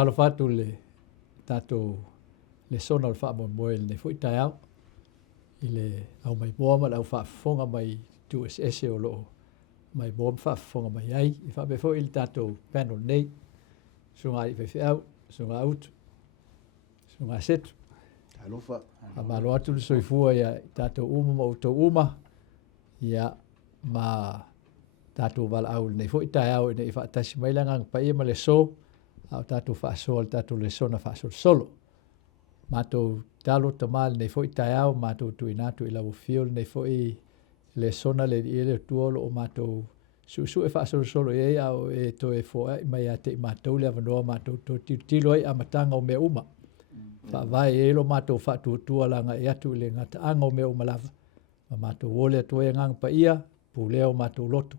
talo fatu le tato Lesona le wha moel ne fui tai au. I le au mai moama le au wha fonga mai tu SS o loo. Mai moama wha fonga mai ai. I wha befo i le tato panel nei. Sunga i whewhi au, sunga autu, sunga setu. Alofa. A malo atu le soifua ia tato uma ma uto uma. Ia ma tato wala au nei fui tai au i wha tasi mai langa pa ia ma le so. Au tato wha so, tato Lesona wha so solo. Mato talo tamal nei foi tai au mato tu inatu i lawo fiol nei foi Lesona le ile tuolo o mato su e fa solo e au e to e fo mai ate mato le avano mato to tilo ai amatanga o me uma fa vai e lo mato fa tu langa e atu le ngata anga o me uma lava ma mato wole to e ngang pa ia pu leo mato loto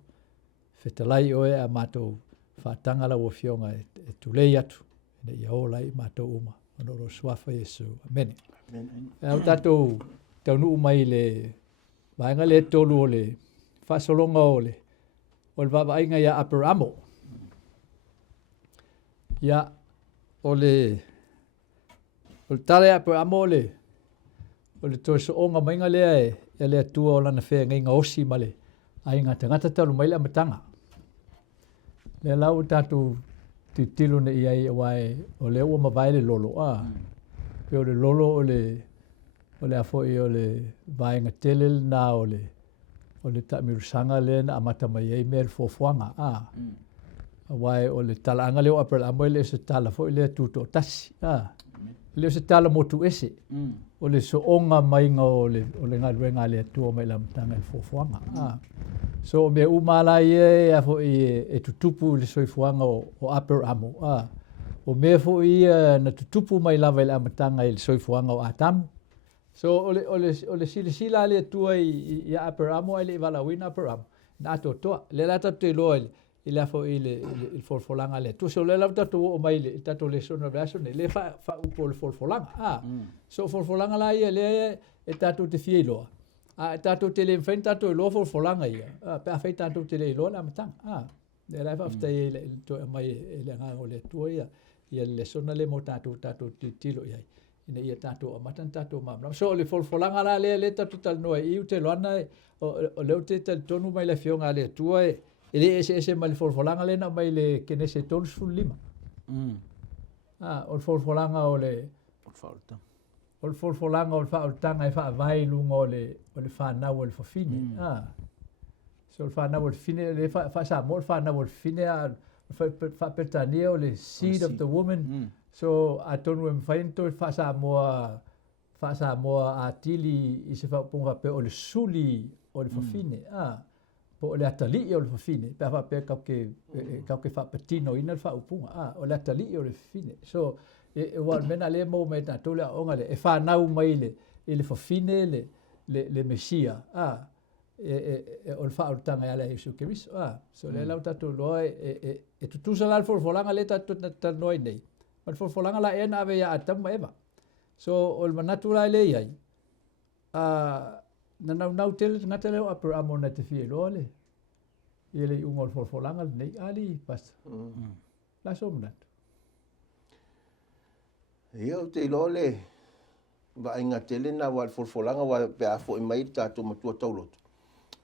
fetalai o e mato fa tanga lawo fionga e tu le atu ne ia o lai mato uma no swafa Yesu. Amen. Au tatou taunu mai le vaenga le tolu o le fasolonga o le vavainga ia Aperamo. Ia o le tale Aperamo o le toesoonga mainga lea e le atua o lana whea ngai nga osi ma le ai ngata ngata talu mai le amatanga. Le lau tatou tilo ne iai wai o le ua mawai le lolo pe o le lolo o le afoi o le vaenga tele na o le tamirusanga le na amata mai ei mea le fofuanga wai o le talaanga leo Aperamo le se tala foi le tuto tasi le se tala motu ese o le soonga mainga o le ngaluenga le atua mai lamtanga le fofuanga so me umala ie a fo e tutupu le soifuanga o Aperamo o me fo na tutupu mai lava le amatanga i le soifuanga o Atam so o le sila le tua i Aperamo ai le valawina Aperamo na to le lata te lo i la fo i le Folafolaga le tu so le la tatu o mai le tatu Lesona braso le fa upo le Folafolaga so Folafolaga la ia le e tatu te fielo tatu te le fen tatu lo Folafolaga ia pe fa tatu te le lo la matanga le la fa ftai le to mai le nga o le tu ia Lesona le mo tatu tilo ia ina ia tatu matan tatu ma so le Folafolaga la le tatu tal no i te lo ana o le te tal tonu mai le fionga le tu ele ese mai le Folafolaga lena mai le kene se tolu sulima o le Folafolaga o le Folafolaga o le faultanga e faavai luga o le fanau o le fafine so le fanau o le fine le faasamo le fanau o le fine faapetania o le seed of the woman so atonu e mafai faasamoa atili i se faaupouga faapea o le suli o le fafine po le atali o le fafine pe fa pe kauke fa patino ina fa upunga o le atali o le fafine so e wal mena le mo me ta tole onga le e fa nau mai le fafine le mesia o le fa o tanga ala Yesu Kristo so le lau tatu loe e tutu sala le Folafolaga le tatu ta noi nei ma le Folafolaga la ena ave ya atam eva so o le manatu la le ai na nau tele ngata leo Aperamo na te fie lole ele ungol Folafolaga nei ali pas la somnat ia o te lole va inga tele na wa Folafolaga wa pe a fo mai tatu matua tauloto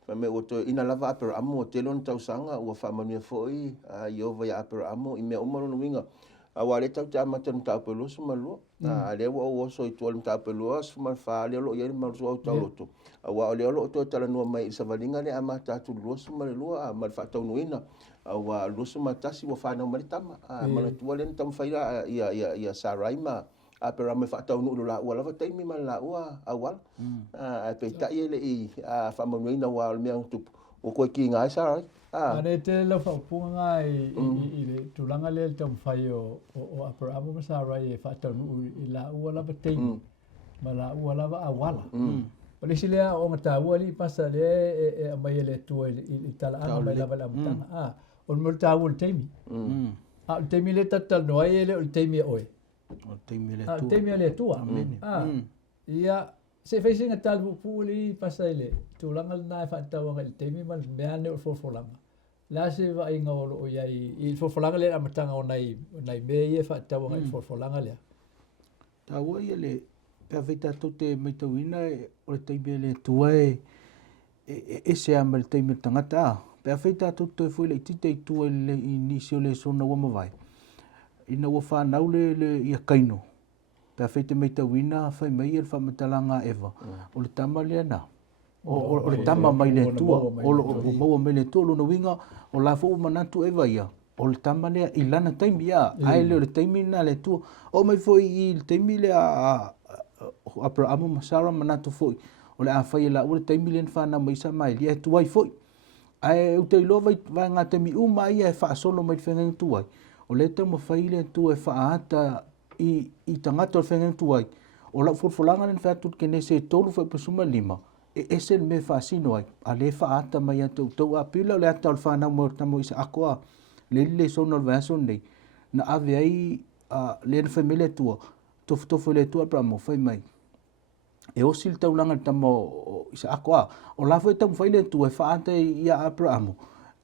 fa me o to ina lava Aperamo telon tausanga wa fa manu foi io va Aperamo i me o mano winga awa le tau te amata nta pelo so malo le wo so i tol nta pelo so mal fa le lo ye mal so tau loto awa le lo to tala no mai sa valinga le amata tu lo so mal lo mal fa tau noina awa lo so matasi wo fa no mal tama mal tu le tam fa ya saraima Aperamo fa tau no la wala fa taimi mal la wa awal pe ta ye le fa mo noina wa me tu o ko ki nga sa ane te lo fa punga i le tulanga le tam fai o Aperamo sa rai e fa tau i la wala fa taimi ma la wala va awala pale sile o ngata wali pasa le e mai le tu i tala ana mai la vala mtanga o mo ta wol taimi taimi le tatal no ai le taimi oi taimi le tu ia se fez inga tal puli pasa ile tulanga na fa tawa ngal taimi mal meane o Folafolaga La se va inga o iai I Folafolaga le amatanga o nai me ia whaatau ngai Folafolaga lea. Ta ua ia le pea whaita tau te maitauina o le taimi le tua e se ama le taimi tangata a. Pea whaita tau te fwoi le itite I tua I nisi o le sona ua mawai. Ina ua whanau le ia kaino. Pea whaita maitauina whai mai ia whamatalanga eva. O le tama lea na. O le tama mai le tua. O maua mai le tua. Luna winga o la fo manatu eva ia. O le tama lea I lana taimi ia. Ai le o le taimi na le tua. O mai foi I le taimi lea Abraham ma Sarah manatu foi. O le a whai la ua le taimi le whanau mai sa mai. Lia e tuai foi. Ai utei lo vai ngā taimi uma ia e wha solo mai whengang tuai. O le tau ma whai le tua e wha ata I tangata o whengang tuai. O lau Folafolaga le whātut kene se tolu whai pasuma 5. E se me whaasino ai. A le wha ata mai atu tau a pila le ata o le whanau mo tamo isa akoa. Le sona le vaso nei. Na ave ai le na whaimele tua. Tofu le tua pra mo whai mai. E osi le taulanga le tamo isa akoa. O la whai tau whai le tua e wha ata ia Abrahamo.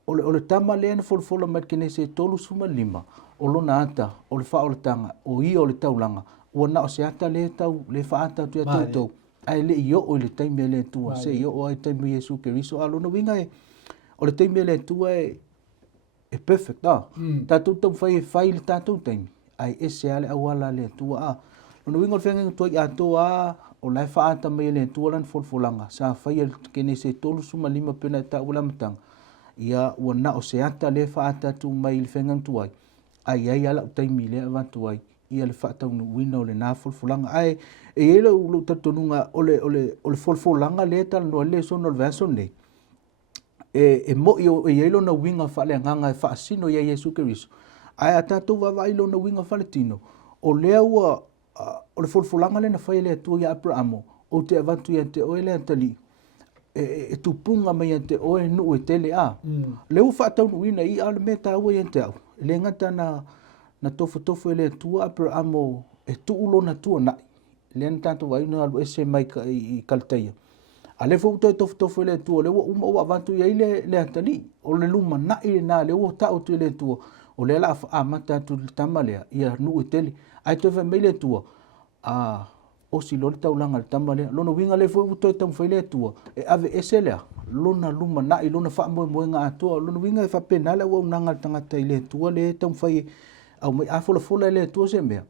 O le tama le na Folafola mai kene se tolu suma 5. O lona ata, o le wha o le tanga, o ia o le taulanga. Ua na o se ata le tau, le wha ata tu e tau tau. Ai le I o le taimi le tua, se I o ai taimi Yesu Keriso. A lona winga o le taimi le tua e perfect, Tātou tau whai le tātou taimi. Ai ese ale awala le tua a. Lona winga o le whengang tua I ato a, o lai wha ata mai le tua lan Folafolaga. Sa whai kene se tolu suma 5 pena ta ula matanga. Ia ua na o se ata le wha ata tu mai le whengang tuai. Ai ala taimi le avatu ai. Ia le whaatau wina o le nā Folafolaga. Ai e ele ulo tatonunga o le Folafolaga le tal no le so no le vaso nei. E mo e ele na winga whale nganga e whaasino ia Yesu Keriso. Ai atatou wawai lo na winga whale tino. O lea ua o le Folafolaga le na whai le atua ia Abrahamo. O te avatu ia te oe le atali. E tupunga mai te oe nu e tele a. Le u whaatau wina I ale me ta ua ia te au. Le ngata na tofu ele tua Abrahamo e tuulo na tua nai. Le na tātou wai na alu ese mai I kalteia. A le fau tofu ele tua le ua avantu ia le atali. O le luma nai na le ua tau tu ele tua. O le la amata tu le tamalea ia nu e tele. Ai tofa mai le tua. O si lo le taulanga le tamalea. Lona winga le fau tau whai le tua. E ave ese lea. Lona luma nai, lona wha moe ngā atua. Lona winga e whapena le ua unanga tangata I le tua le tau whai au mai a Folafola le tua se mea.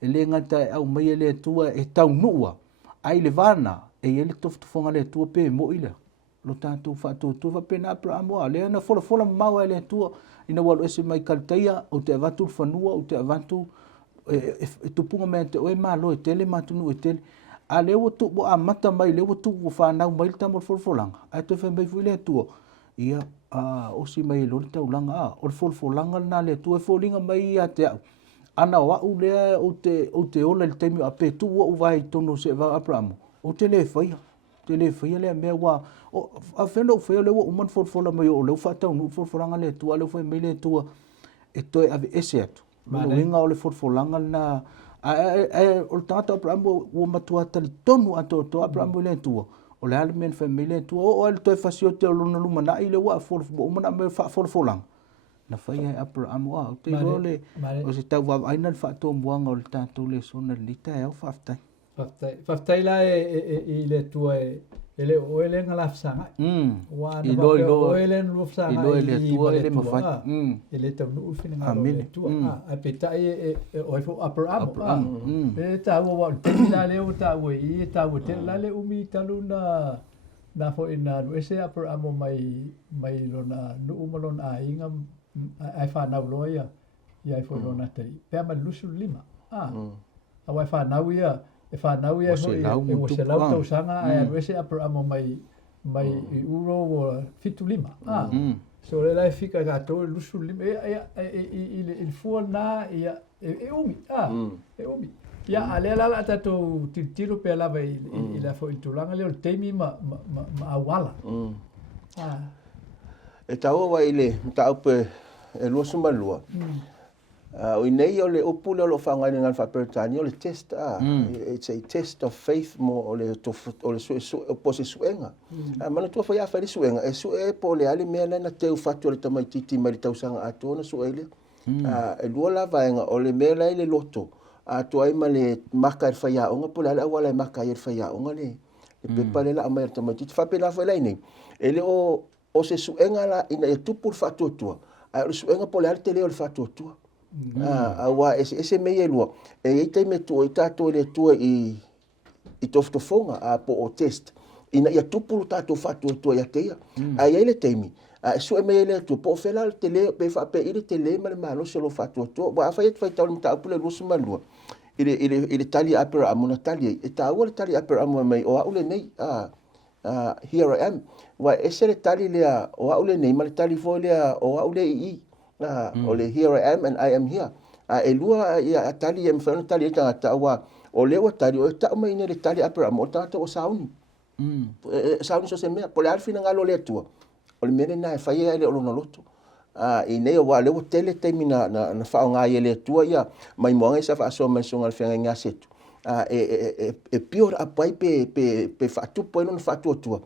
E le ngata au mai le tua e tau nua. Ai le vana e ele tofutofonga le tua pe mo ile. Lo tātou whātou whapena Abrahamo a. Le ana Folafola maua le tua. Ina walu ese mai kalteia o te avatu whanua o te avatu e tupunga mea te oe maa lo e tele matunu e tele. A le ua tupu a mata mai le ua tupu whanau mai le tamo le Folafolaga. Ai te whai mai fui le tua. Ia osi mai lo le taulanga a. O le Folafolaga na le tua e fōlinga mai ia te au. Ana o au lea o te ola le taimi a pe tu ua uvai tono se va Abrahamo. O te le whaia. Te le whaia lea mea wa. A whena o whaia le ua uman Folafola mai o le whaatau nu Folafolaga le tua. Le whai mai le tua e toi ave ese atu. Mana winga o le Folafolaga na o le tangata Abrahamo ua matua tali tonu ato Abrahamo le tua. O le ale men whai mai le tua. O ale toi whasio te o luna luma na i le ua umana me Folafolaga. Na whai ai Abrahamo a. O te ilo le o se tau wawa aina le whaatua muanga o le tātou le sona le lita e au whaftai. Whaftai la I le tua ele o ele ngalafsanga. Ilo o ele ngalafsanga. Ilo ele tua ele mawhai. Ele tau nuu whina ngalo le tua. A petai o efo Abrahamo. E tau wa temi la leo tau I tau te la le umi talu na fo ina ese Abrahamo mai lona nuu malona a inga ai whanau loa ia. Ia ai fo lona tari. Pea ma lusu 5. A wai whanau ia. E whanau ia e o se lau tau sanga ai ese Abrahamo mai I uro o 5. So le lai fika gato lusu 5 il fua na ia e umi. E umi. Ia ale la tato tiro pe lava I la fo itulanga le o teimi ma awala. E tau wa ile tau pe e lua suma lua. O nei o le upule o lo whangai ngan whaperetani o le test. It's a test of faith mo o le pose suenga. Mana tua whai awhari suenga. E sue po le ali mea na teu whatu le tamaititi mai le tausanga ato na sue le. E lua la vaenga o le mea le loto. Ato ai ma le maka e whai aonga po le ala awala e maka e whai aonga le. Le pepa le la amai le tamaititi. Whapena whai lai nei. Ele o se suenga la ina e tupur whatu atua. Ai o suenga po le ali te leo le whatu atua. Awa ese mei e lua. E eitei me tua i tātou le tua i toftofonga po o test. Ina ia tupuru tātou whatu tua ia teia. Ai ele teimi. Su e mei le tua po whela te le pe whape ili te le male malo se lo whatu tua. Wa awhai atu whai tau ni ta upule lusu malua. Ile tali apera amuna tali. E ta ua le tali apera amuna mei o aule nei. Here I am. Wa ese le tali lea o aule nei male tali fo lea o aule i. O le here I am and I am here. E lua ia tali e mwhana tali e tangata awa o lewa tali o e tau mai ne le tali apera mo tangata o sauni. Sauni so se mea. Po le alfina ngalo le tua. O le mene na e whai e le o lona loto. I nei o wa lewa tele teimi na whao ngā e le tua ia. Mai moanga i sa wha asoa mai songa le whenga ngā setu. E pior apai pe whatupo e lona whatua tua.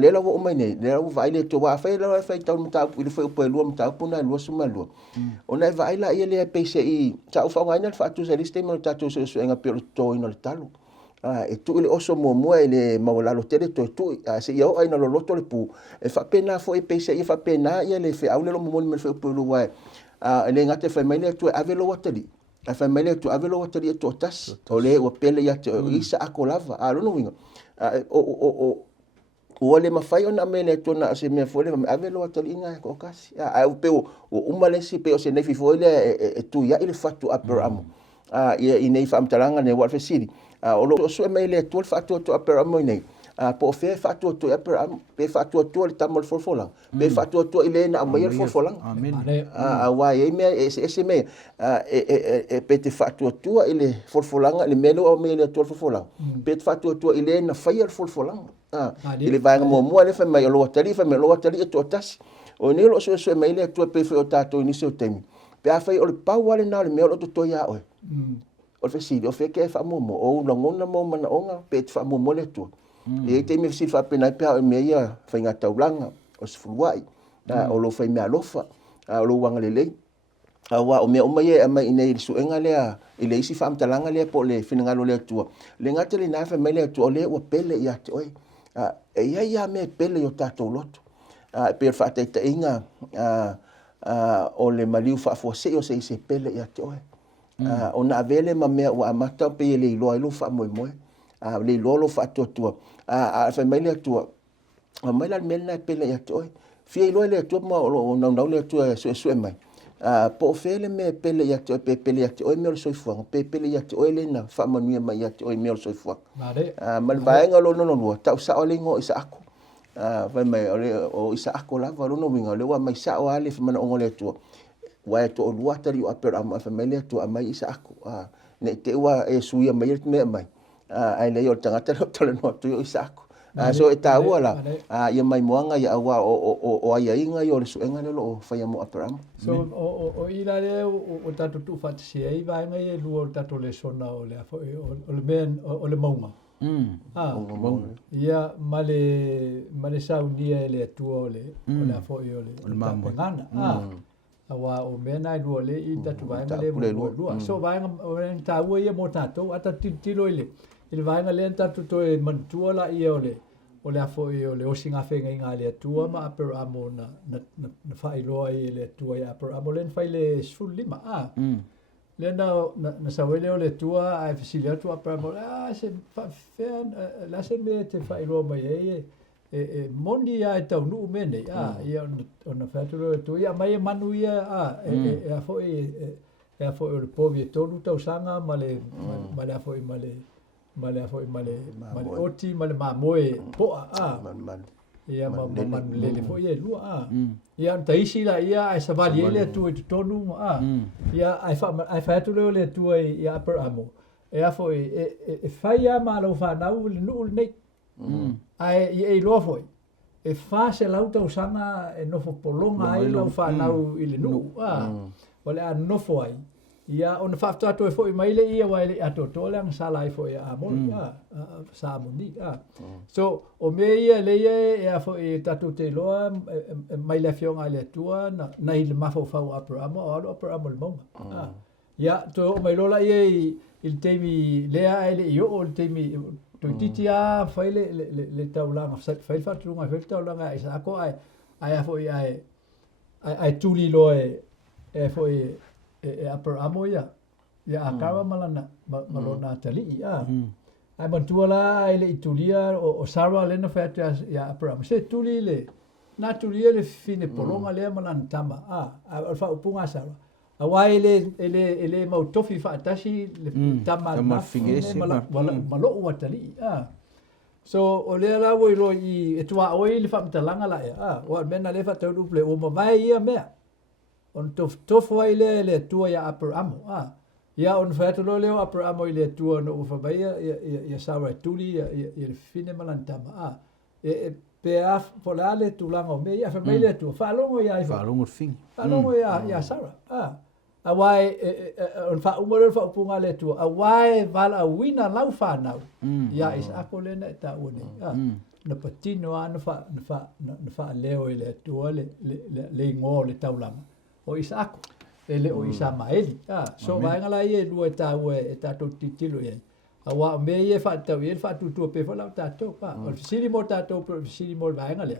Lela wo mai nei, lela wo vai le to wa fa lela fa tau mta pu le fa pu lu mta pu na lu suma lu. Ona vai la ile pe se i ta fa nga fa tu se liste mo ta tu se nga pe to ino le talu. E tu ile oso mo ile ma la lo tele to tu se yo ai na lo loto le pu. E fa pena fo e pe se i fa pena ia le fe au le mo me fa pu lu wa. Le ngate fa mai le tu ave lo watali. A fa mai le tu ave lo watali to tas. O le o pele ya te isa akolava. A lo no winga. O le mafai ona mele tona se me fole me ave lo talinga ko kasi a pe o umale si pe o se nefi fole e tu ya ile fatu aperamo i nei fam talanga ne wa fesiri o lo so mele tu fatu to aperamo nei po fe fatu to aperamo pe fatu to le tamol folfolang pe fatu to ile na mai folfolang amen wa ye me ese me pe te fatu to ile folfolanga le melo o mele to folfolang pe fatu to ile na fire folfolang ile vai mo le fa mai lo tali fa me lo tali e to tas o ne lo so mai le to pe fe o tato ni so temi pe a fai o le pau ale na le me lo to ya o o fe si o fe ke fa mo o lo ngona mo mana onga pe fa mo le to e te me si fa pe na pe me ia fa nga taulanga o se fuai o lo fa me alofa o lo wanga le wa o me o mai e mai nei su enga le ile isi fa mtalanga le po le fina lo le to le ngate le na fa me le to le o pele ia te oi ia me pele o tātou loto. Per whate te inga o le maliu whaafose o se pele ia te oe. O na vele ma mea ua amata pe le iloa ilo wha moe moe. Le iloa lo whaatua tua. Whai mai le atua. Mai la mele na pele ia te oe. Fia iloa le atua ma o nau le atua sue mai. Po fele me pele ia te oe, pe pele ia te oe me o soifuanga. Pe pele ia te oe le na wha manuia mai ia te oe me o soifuanga. Malvaenga lo no no tau sa o lingo isa ako. Vai mai o isa ako lava lo no winga le wa mai sa o ale fa mana ongo le tua. Wa to o lua tari o apera ama fa mai le tua mai isa ako. Ne te wa e suia mai me mai. Ai le o tangata lo tole no tu isa ako. So e ta wala ia mai moanga ia wa o ia inga yo le suenga le lo fa ia mo apera. So o ila le o tatu tu fatsi ai vai ngai lu o tatu Lesona o le o le ben o le maunga. Ia male saunia ele tua o le afo o le mangana. Awa o mena lu le i tatu vai ngai lu. So vai ngai ta ua ia mo tatu ata tilo ile. Il vai ngai le tatu to e mantua la ia o le afo o le osinga fenga inga le tua ma apero amo na fai loa i le tua ia apero amo len fai le sulima le na sawele o le tua ai fisilia tua apero amo se fan la se me te fai loa mai e mondi ia e tau nuu mene ia ona fatu le tua ia mai manu ia e afo o le povi e tonu tau sanga ma le afo i male oti male mamoe poa ia man le fo ia lua ia taisi la ia ai savali ele tu tonu ia ai fa tu le tu ia per amo e afo e fai ama lo fa na u no nei ai e lo foi e fa se lauta usanga e no fo polonga ai lo fa na u ile no ole a no foi ia ona whaafta atu e fo i maile ia waile ato tole ang sala i fo i amoni sa amoni so o me ia le ia e fo i tatu te loa maile fionga le tua na i le mafo fau apramo o alo apramo le monga ia to o mai lola ia il temi lea ele i o il temi to titia faile le taulanga faile fatunga faile taulanga isa ako ai fo i ai tuli loe e fo i e apramo ia akawa malona tali ai mantua la ele itulia o sarwa le na fata ia apramo se tuli le na tulia le fine polonga le malana tama al fa upunga sarwa awai ele mau tofi fa tashi le tama fingesi malo watali so o le la wo ro i e tua o le fa mtalanga la o mena le fa tau duple o mai ia mea on tof ai le tua ia apramo ia on fa lo le apramo ile tua no fa vai ia sawa tuli ia le fine malana tama PF polale tulanga me ia fa mai le tua fa longo ia fa longo fin fa longo ia sara awai on fa umore fa punga le tua awai vala wina lau fa nau ia is akole na ta one na patino ana fa leo ile tua le ngo le taulanga o is ako ele o isa maeli so vai ngala ie lu ta we ta to titilo ye awa me ye fa ta ye fa tu pe fa la ta to o sili mo ta to sili mo vai ngala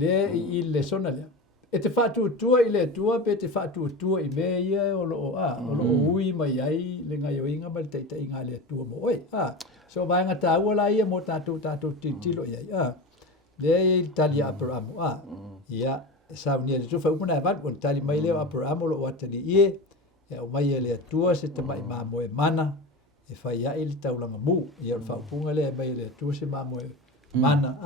le il Lesona le e te whātua tua i le tua, pe te whātua tua i me ia o lo ui mai ai le ngai o inga ma le teita i ngā le tua mo oi. So vaenga tā ua la ia mo tātou tilo i ai. Le i tali aparamu. Ia, sau nia le tuwha upuna e vatu, tali mai leo aparamu lo watani ie, e o mai e le tua se te mai mamo e mana, e whai ai le taulanga mu, ia o whaupunga le mai le tua se mamo e mana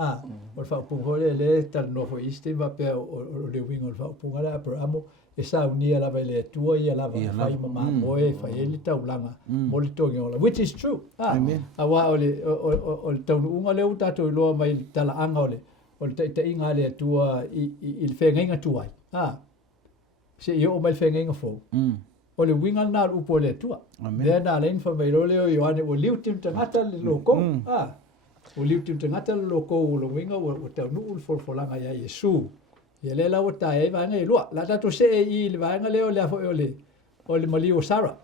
o le whaupunga le tal nofo iste ma pe o le wingo le whaupunga le aparamu e sa unia lava le tua ia lava fai mama moe fai ele taulanga mo le tongi ola which is true awa o le taunu unga le utato i loa mai tala anga o le ta inga le tua i le whenga tuai se i o mai le whenga fo o le winga na upo le tua le na lein fa mai role o ioane o liu tim tangata le loko o liu tim tangata le loko o le winga o taunu ul Folafolaga ia Yesu ia le lau ta e vaenga i lua la tato se i le vaenga leo le afo o le mali o Sara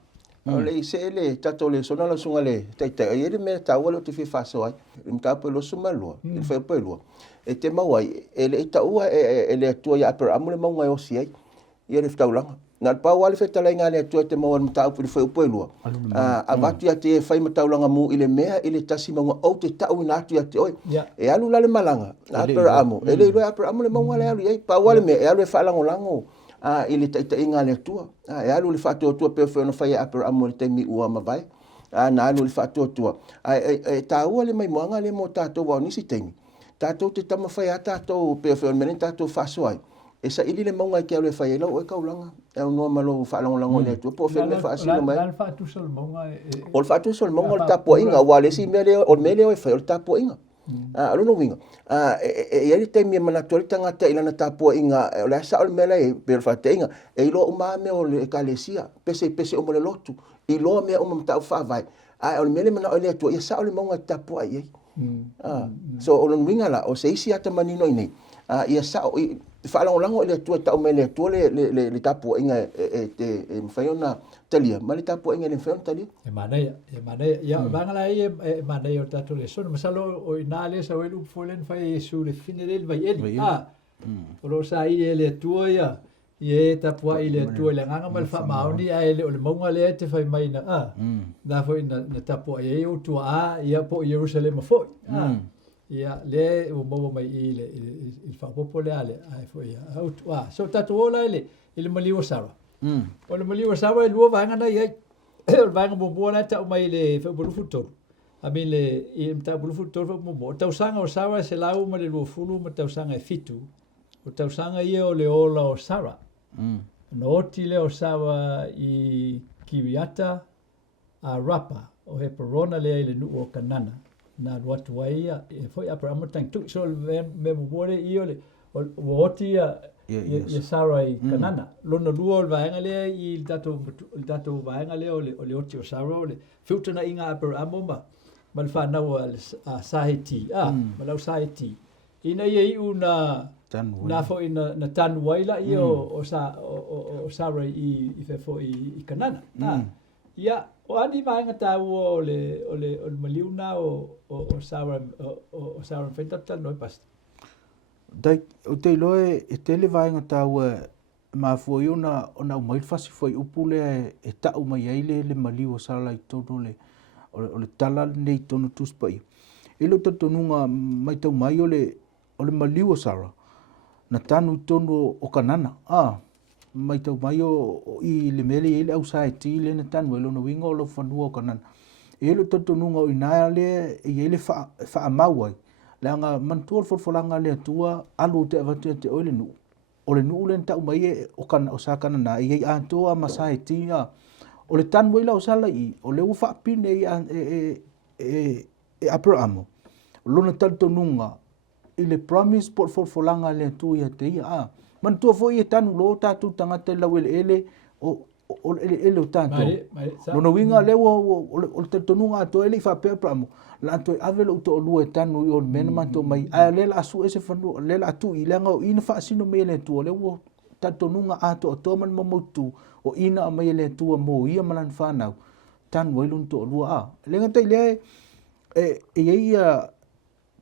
o le se le tato le sona la sunga le tai e le me taua le te fifaso ai le mtapo lo suma lua le fe pe lua e te mawai e le taua e le tua ia per amule maunga o si ai ia le taulanga na pa wale fe tala nga le tua te mawa mtapo le fe pe lua a vatu ia te fai mtaulanga mu ile mea ile tasi maunga o te tau na atu ia te oi e alu la le malanga na per amo e le lo per amule maunga le alu ia pa wale me e alu e fa lango ile ta inga le tua e alu le fatu tua pe fe no fai per amule te mi ua mavai na alu le fatu tua e taua le mai moanga le mo tato wa nisi temi tato te tama fai tato pe fe men tato faso ai e sa ili le maunga ke le fai lo e kaulanga e no malo fa lango le tua po fe me fa sino mai la fatu sol maunga o fatu sol maunga o tapo inga wa le si mele o mele o fai o tapo inga alo no winga e ele te mi mana torita ngata ilana tapo inga o le sa o mele e per fa te inga e lo uma me o le kalesia pese o mo le lotu i lo me o mta fa vai o mele mana o le tua ia sa o le maunga tapo ai so o no winga la o se isi ata manino nei ia sa o fa lango le tua ta o mele tua le tapo inga te fai ona talia mali tapo inga le fai ona talia e mana ia bangala e mana o tato le sono masalo o inale sa o lu folen fai su le finire vai ele o lo sa i le tua ia ie tapo ai le tua le nganga mal fa mauni ai le o le monga le te fai mai na da foi na tapo ai o tua ia po Jerusalem foi ia le o mo mai il fa popole ale ai foi so tato ola ele mali o Sara o le mali o Sara lu vanga na ia o vanga mo bona ta mai le fe bulu futor a mi le i ta bulu futor mo ta usanga o Sara se lau ma le lu fulu ma ta usanga e fitu o ta usanga ia o le ola o Sara no ti le o Sara i Kiriata a Rapa o he porona le nu o kanana na watu ia e foi Abraham tang tu so me mo i o oti ia Sara i kanana. Lona lua o le vaenga lea i tatou vaenga lea o le oti o Sara o le whiutana inga Abrahamo ma le whanau a Saheti. Ma lau Saheti. Ina ia iu na fo na tanu waila ia o Sara i fefo i kanana. Ia o ani vaenga tau o le maliuna o Sara whaitata noi pasta. Dai o te loe e tele vaenga tau ma foi ona umai fasi foi upule e tau mai ai le maliu o Sara i tono o le tala nei tono tuspai. E lo tatonunga mai tau mai o le maliu o Sara. Na tanu tono o kanana. Mai tau mai o i le mele i le au saeti le na tanu e lo na winga o lo whanua o kanana. E lo tatonunga o inaia le i ele wha amauai. Le anga mantua Folafolaga le atua alu te avatu te oile nu. O le nu le tau mai o sa kanana i ei atoa ma saeti o le tanu ila o sala i o le ufa pine e Abrahamo. Lona tatonunga i le promise por Folafolaga le atua ia te ia mantua foi e tanu lo tatu tangata lau ele o ele o tatu. Lona winga le o tatonunga ato ele i whapea Abrahamo. La atu ave lo to lua tanu i o mena mantua mai. Ai le la asu ese whanua le la atu i lenga o ina whaasino me le tua le o tatonunga ato o toman mamautu o ina a mai le tua mo ia malan whanau. Tanu wailun to lua Lenga tai le ia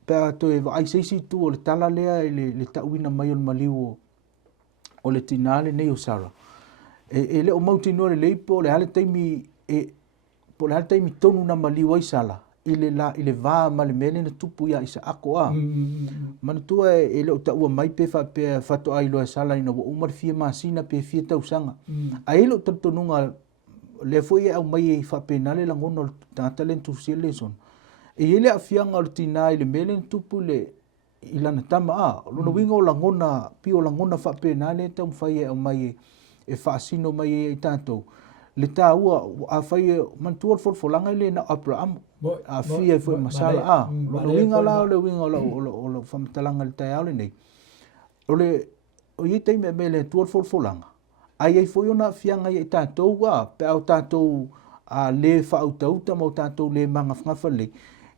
pea to e vai seisi tu o le tala lea le tauina mai o le maliu o le tinale nei o Sara. E le o mauti no le leipo le hale taimi po le hale taimi tonu na maliu ai Sala. Ile va ma le mele na tupu ia isa ako Mana tua e le o taua mai pe fato ai loa Sala ina wa umar fia masina pe fia tausanga. A ilo tatonunga le foi au mai e whapenale la ngono tangata le ntusia le son. E ele a fianga o le tina ile mele na tupu le ilana tama lona winga o la ngona pi o la ngona whapenale tau whai au mai e whaasino mai e tātou. Le tā ua a whai mantua Folafolaga le na Abrahamo. A fia e foi masala lona winga la o le winga o la whamatalanga le tai aole nei. O i tei me le tua Folafolaga. Ai ei foi ona fianga i tātou pe au tātou a le whautauta mo tātou le mangafngafa le.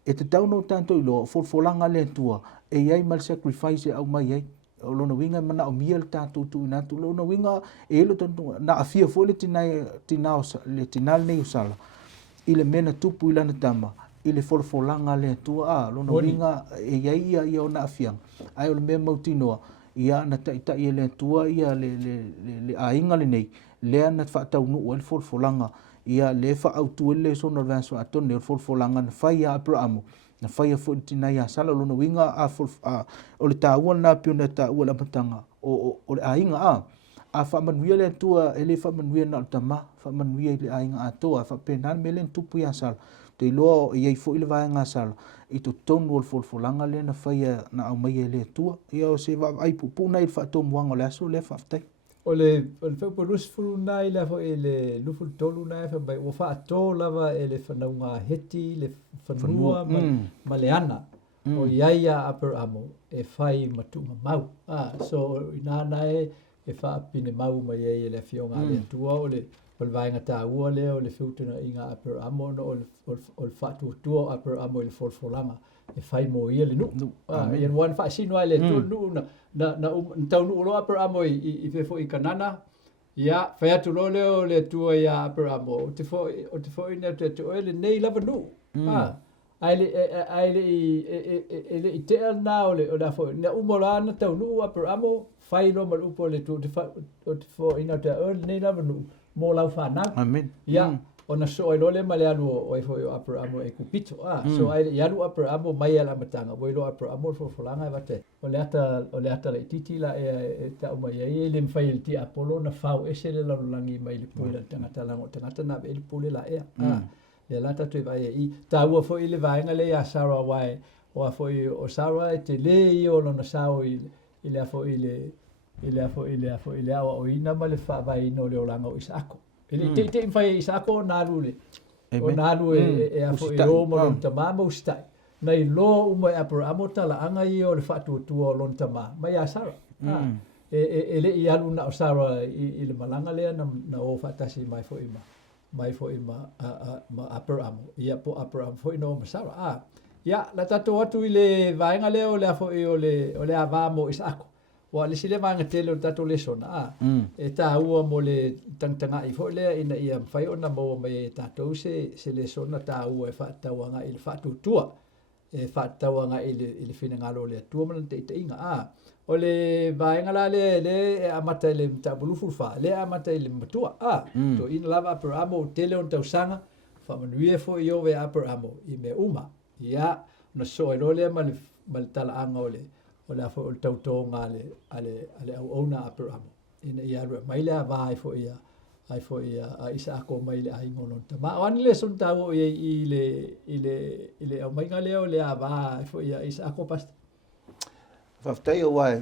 E te tau no tātou i loa Folafolaga le tua e iai mal sacrifice au mai ai. O lona winga mana o mia le tātou tu inatu. Lona winga e ilo tantu na a fia foi le tinal nei usala. I le mena tupu i lana tama. I le Folafolaga le tua lona winga e iai ia o na a fianga. Ai o le mea mautinoa. Ia na taita ia le tua ia le ainga le nei. Lea na whaatau nuu le Folafolaga. Ia le whaautu le sona vanso atone le Folafolaga na whai a Abrahamo. Na whai a fwintina ia sala lona winga o le tāua na pio na tāua la matanga. O le ainga a whamanuia le tua e le whamanuia na o tama. Whamanuia le ainga a toa. Whapenan me le tupu ia sala. Te iloa i ei fo i le vaenga sala. I to tonu o le Folafolaga le na whai na au mai e le tua. Ia o se ai pupuna i le whaatomuanga o le aso le whaftai. O le whauparus furu nai le fo e le luful tolu nai whamai. O whaato lava e le whanaunga heti, le whanua ma le ana. O iaia Abrahamo e whai matunga mau. So inana e whaapine mau mai e le fionga le tua o le vaenga tā ua le o le whiutuna inga Abrahamo o le whaatuatua o Abrahamo i le Folafolaga e whai mo ia le nu. Ian wan whaasino ai le nu na tau nu lo Abrahamo i fefo i kanana. Ia, whai atu lo leo le tua i Abrahamo. O te fo ina te oele nei lava nu. Ai le i te na o le fo. Na umola na tau nu Abrahamo whai lo mal upo le tu o te fo ina te oele nei lava nu. Mo lau whanau. Amen. Ia, ona so ai lole male anu o e foi o Abrahamo e kupito. So ai ialu Abrahamo mai ala matanga. Voi lo Abrahamo Folafolaga e vate. O le ata le titi la e ta mai e le mfai le ti Apollo na fau ese le langi mai le pula tangata lango tangata na e le pule la e. Le lata tu vai i ta ua foi le vaenga le a Sarah wai o foi o Sarah te le i o lona sao i le a foi le awa o ina ma le fa vai no le olanga o Isako. Ele te mfai Isako na lule. O na lu e a foi o mo lon tama mo stai. Nei lo uma Abrahamo tala anga i o le fatu tu o lon tama. Mai a Sarah. le i alu na o Sara i le malanga lea na o whaatasi mai fo i ma upper amo. Ia po upper amo fo i no ma Sara. Ia, la tato atu i le vaenga leo lea fo i o le ava mo isa ako. Wa le sile vanga tele o tato Lesona. E ta ua mo le tangtanga i fo lea ina ia mwhai ona mo me tato se Lesona ta ua e whaatawanga i le whaatutua. E whaatawanga i le whinangalo lea tuamana te inga. O le vaenga la le amata i le mtabulufu fa le amata i le matua. To ina lava upper amo tele on tausanga whamanuia fo i ove upper amo i me uma. Ia, na so e role ma le talaanga o le afo o le tautonga ale au ona upper amo. Ina ia rua mai le ava ai fo ia a isa ako mai le ai ngononta. Ma o ani le son tau i le au mainga leo le ava ai fo ia isa ako pasta. Whaftai o wai,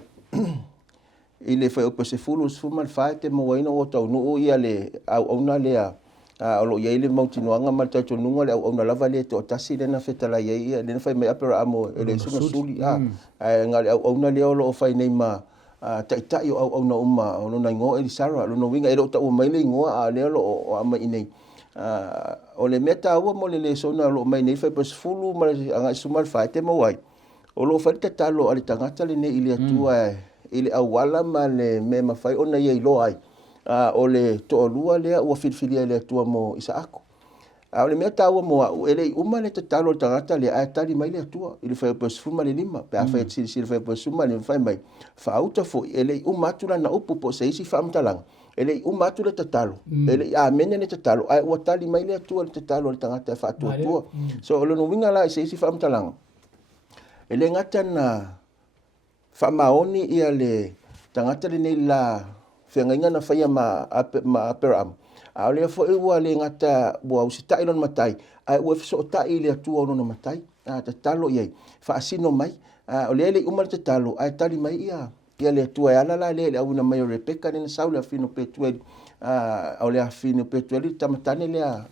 i le whai opa se fulu sfuma le whae te mawaina o tau nuu ia le au auna lea o lo iai le mautinoanga ma le tauto nunga le au auna lava le te o tasi le na whetala iai ia le na whai mai apera amo e le sunga suli ngā le au auna lea o lo o whai nei ma taitai o au auna uma o lo na ingoa e li sara lo no winga e lo ta ua mai le ingoa a lea lo o ama i nei o le meta ua mo le Lesona lo mai nei whai pa se fulu ma le anga suma le whae te mawai o lo whai te talo ali tangata le nei ili atua i le awala ma le me mawhai ona iei lo ai o le to'olua lea ua filfilia le atua mo isa ako. O le mea taua mo au ele uma le te talo le tangata le ae tali mai le atua i le whai pasufuma le lima pe a whai sili whai pasufuma le whai mai whaauta fo ele uma atu na upu po se isi whaamtalanga ele uma atu le te talo ele a mene le te talo ae ua tali mai le atua le te talo le tangata e whaatua tua so o le no winga la se isi whaamtalanga ele ngata na whamaoni ia le tangata le nei la whengainga na whaia ma apera am. A lea fo e ua le ngata bua usita ilon matai. A ua fiso o tai le atua ono matai. Te talo iei. Whaasino mai. O lea le umar te talo. A tali mai ia. Ia le atua e alala le au na mai o Rebecca nena sau le afino petueli. O le afino petueli tamatane lea.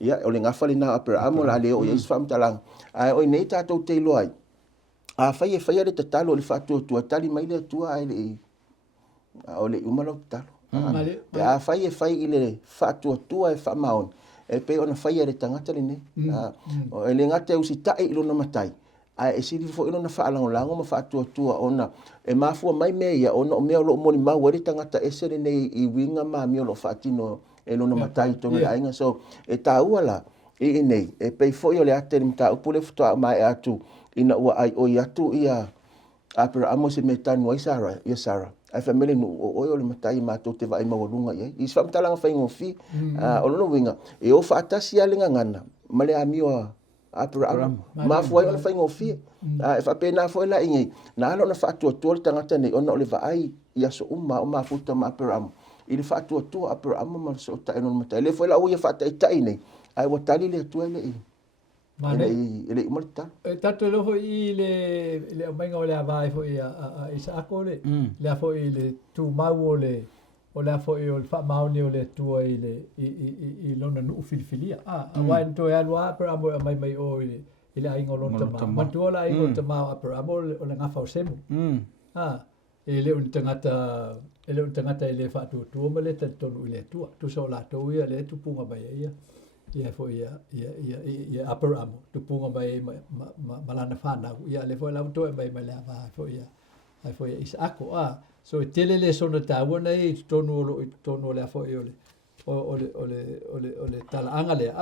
Ia o le ngawhale na apera am o la leo iei sfamtalang. O nei tātou te ilo ai. A whaia le te talo le whaatua tua. Tali mai le atua ai le o le umalo talo. Pe a whai i le whaatua tua e whamaon. E pe ona whai le tangata le ne. O le ngata e usi tae ilo na matai. A e siri fo ilo na whaalangolango ma whaatua tua ona. E mafua mai mea ia ona o mea lo moni mau wari tangata e sere nei i winga ma mi o lo whaatino e lo na matai tonu la inga. So e tā ua la i nei. E pe fo i o le ate ni mta upule futua mai atu. Ina ua ai o i atu ia apera amo se me tanu ai Sara. Ia Sara. Ai family no o le matai matou te vai mawalunga ia i sfa mtalanga fa ngofi o no winga e o fa atasi ale ngana male amio apera ma foi o fa ngofi e fa pena foi la ingi na lo na fa tu tu tangata nei ona o le vai ia so o ma futa ma apera i le fa tu apera ma so ta no matai le foi la o ia fa tai nei ai o tali le tu ele ele umorta tato lo i le mainga o le avai fo ia isa ako le fo i le tu mau o le fo i o le fa mau ni o le tu i lona nu filfilia wa to ya lua per amo mai o i le ainga lona ma tu la ainga tama per amo o le ngafa o semu e le un tangata i le fa tu ma le tonu i le tu so la to ia le tu punga mai ia ia fo ia upper amo tu punga mai malana fana ia le fo la to mai le va fo ia is ako so tele le sona ta wona i tonu le fo ole tala anga le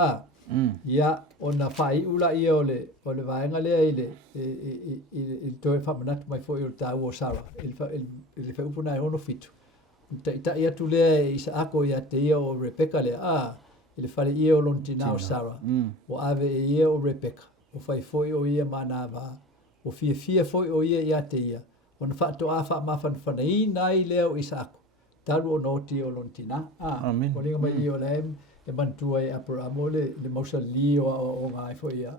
ia ona fai ula ia ole vaenga le i to fa manat mai fo i ta wo sara il fa upuna ono fitu ta ia tu le is ako ia te ia o Rebecca le ele fale ia o lontina o Sara o ave ia o Rebecca o fai foi o ia manava o fia foi o ia te ia ona fa to afa ma fa nei nai leo Isaac talu o noti o lontina o linga mai o lem e mantua e apura amole le mausali o ngai foi ia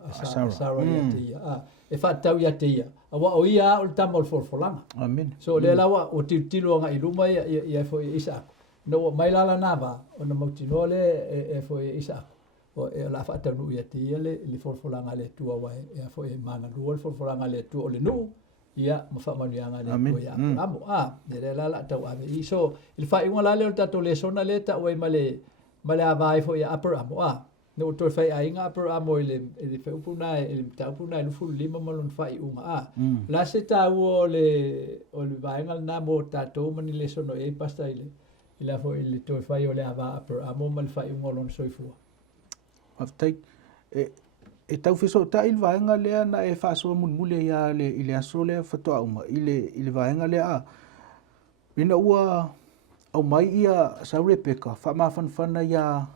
Sara ia te ia e fa tau ia te ia awa o ia o tamo Folafolaga amen so le lawa o tilo nga iluma ia foi Isaac no mai la nava ona mautinole e foi Isaac o e la fa tanu ia te ia le Folafolaga le tua wa e foi mana lu Folafolaga le tu o le nu ia ma fa manuanga le Amen. ko ia amo le la tau ave iso il fa inga la le tato Lesona le ta o male avai fo ia upper amo no to fai ainga upper amo ile fe upuna ile ta upuna ile fu lima malon fai unga la se ta o le vainga na mo tato mani Lesona e pasta ile fo ile to fai o le ava upper amo mal fai unga lon soifu aftai e tau fiso ta il vaenga lea na e fa so mun mule ya le ile aso le fa to uma ile vaenga lea ina ua au mai ia saure peka fa ma fan ya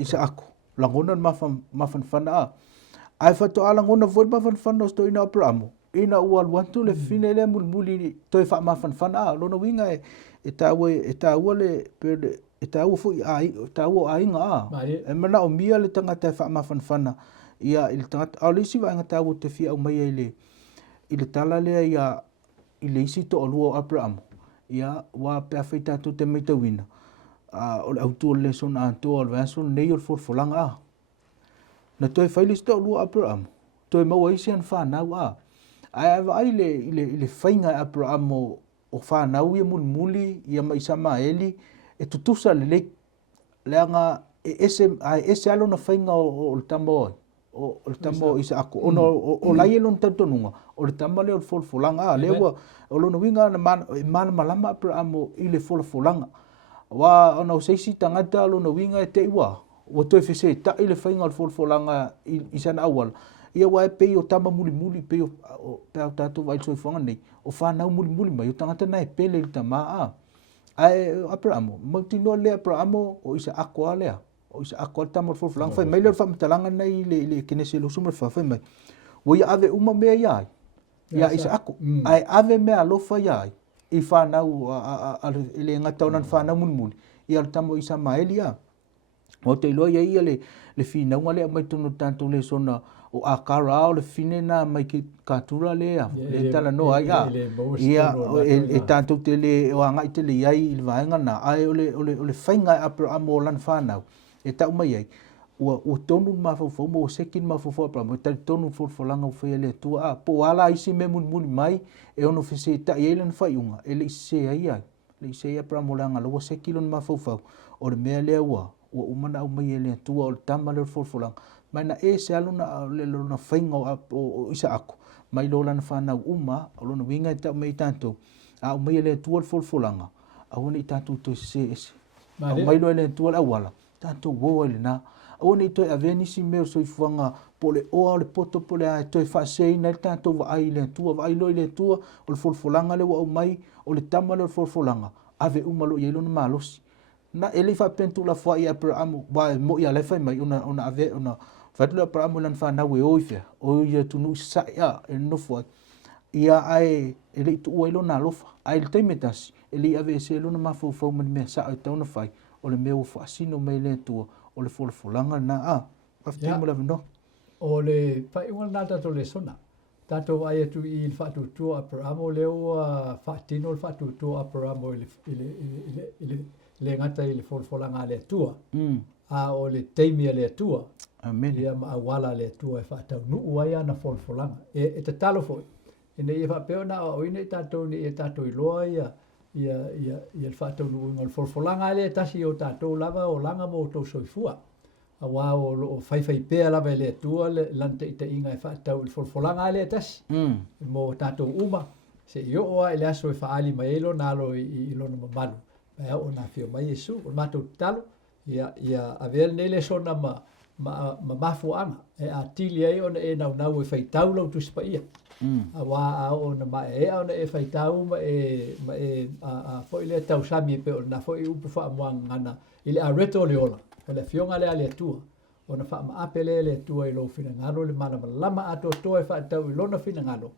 isa aku langona ma fan ai fa to ala ngona vo ma fan sto ina pramo ina ua wantu le fine le mun muli to fa ma fan lo no winga e ta ua le per e ta ua fu ai ta ua ai nga e mana o mia le tanga te fa ma fan ia il tangata au lisi wa ngata o te fia o mai ile tala le ia ile isi to olu Abraham ia wa perfecta to te mita wina o le auto le son anto o vaso nei o Folafolaga na toi failis to olu Abraham toi mau isi an fa na wa ai ile fainga Abraham o fa na u mun muli ia mai sama eli e tutusa le nga ese alo na fainga o tambo o tambo isa ako ono o laielon tantonunga o le tamale o Folafolaga lewa o lona winga na man malama Abraham ile Folafolaga wa ona seisi tangata lona winga te iwa o to fese ta ile fainga o Folafolaga isana awal ia wa pe o tama muli pe o pe tato vai so fonga nei o fa na muli mai o tangata na pele tama ai Abraham motino le Abraham o isa ako alea o isa ako tama Folafolaga fai mai le fa mtalanga nei le kinese lo sumre fa fai mai o ia ave uma me ia isa ako ai ave me alofa ia i fa na le ngata ona fa na muli ia tamo isa maelia o te loa ia le fina unga le mai tono tanto Lesona o akara o le fine na mai ki katura le tala no ai ia e tanto te le o anga te le ai il vaenga na ai o le fainga Abraham o lan fanau e ta mai ai o tonu mafofo mo sekin mafofo pra mo ta tonu Folafolaga o fe le tua po ala isi me muli mai e ono fese ta ia len faiunga ele se ai le se pra mo langa lo sekilon mafofo o le me le wa o umana o mai le tua o tama le Folafolaga mai na e se aluna le na fainga o isa ako mai lo lan fa na uma o lo winga ta mai tanto o mai le tua Folafolaga a oni tanto to se mai lo le tua awala tanto wo le na oni to avenisi me so ifuanga pole o le poto pole a to fa sei na tanto va ai le tua vai lo le tua o Folafolaga le o mai o le tama le Folafolaga ave uma lo yelo na malosi na ele fa pentu la fa ia Abraham ba mo ia le fa mai ona ave ona fatlo Abraham lan fa na we oifia o ia tunu sa ia no fo ia ai ele tu o na lofa ai le temetas ele ave se lo na mafo me sa ta ona fai o le meu fa sino me le tu o le Folafolaga na afti mo la no o le fai un nata to Lesona tato ai tu il fatu tu Abraham le o fatino il fatu tu Abraham le ngata i le Folafolaga le tua o le teimi le tua amen ia ma wala le tua e fatau nu ai ana Folafolaga e te talo foi ine ia fa peona o ine tato ni e tato i loa ia il fatau nu ngol Folafolaga le tasi o tato lava o langa mo to soifua a wa o fai pe lava le tua le lante ite inga e fatau il Folafolaga le tasi mo tato uma se yo o ele aso e faali mai lo nalo i lo no malu e o na fio mai Yesu o matou talo ia avel nei Lesona ma fuanga e a tili ai ona e nau e faitau lo tu spaia a wa o na ma e ona e faitau ma e a foi le tau sami pe ona foi upu fa ngana ile a reto le ola le fionga le ale tua ona fa ma apele le tua i lo fina ngalo le mana lama ato to e fa tau i lona fina ngalo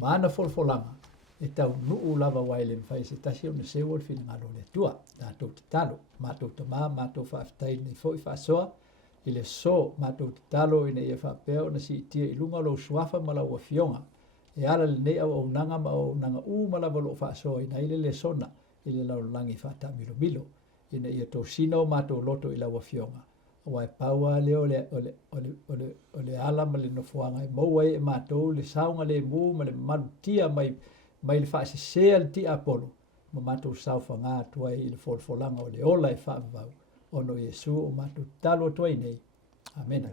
mana Folafolaga e tau nuu lava waile fai se tasi o na se o fina ngalo le tua tatou te talo matou tama matou faafetai nei foi faasoa i le so matou te talo ina ia faapea ona siitia i luga lou suafa ma lau afioga e ala lenei auaunaga ma auaunaga uma lava loo faasoa ina i le Lesona i le lalolagi faatamilomilo ina ia tosina o matou loto i lau afioga ua e paua lea o le le ala ma le nofuanga mo ai e matou le saunga le mu ma le malutia mai le faasesea le tia apolo ma matou saufanga atu ai i le folafolaga o le ola e faavavau ono Iesu o matou talo atu ai nei. Amen.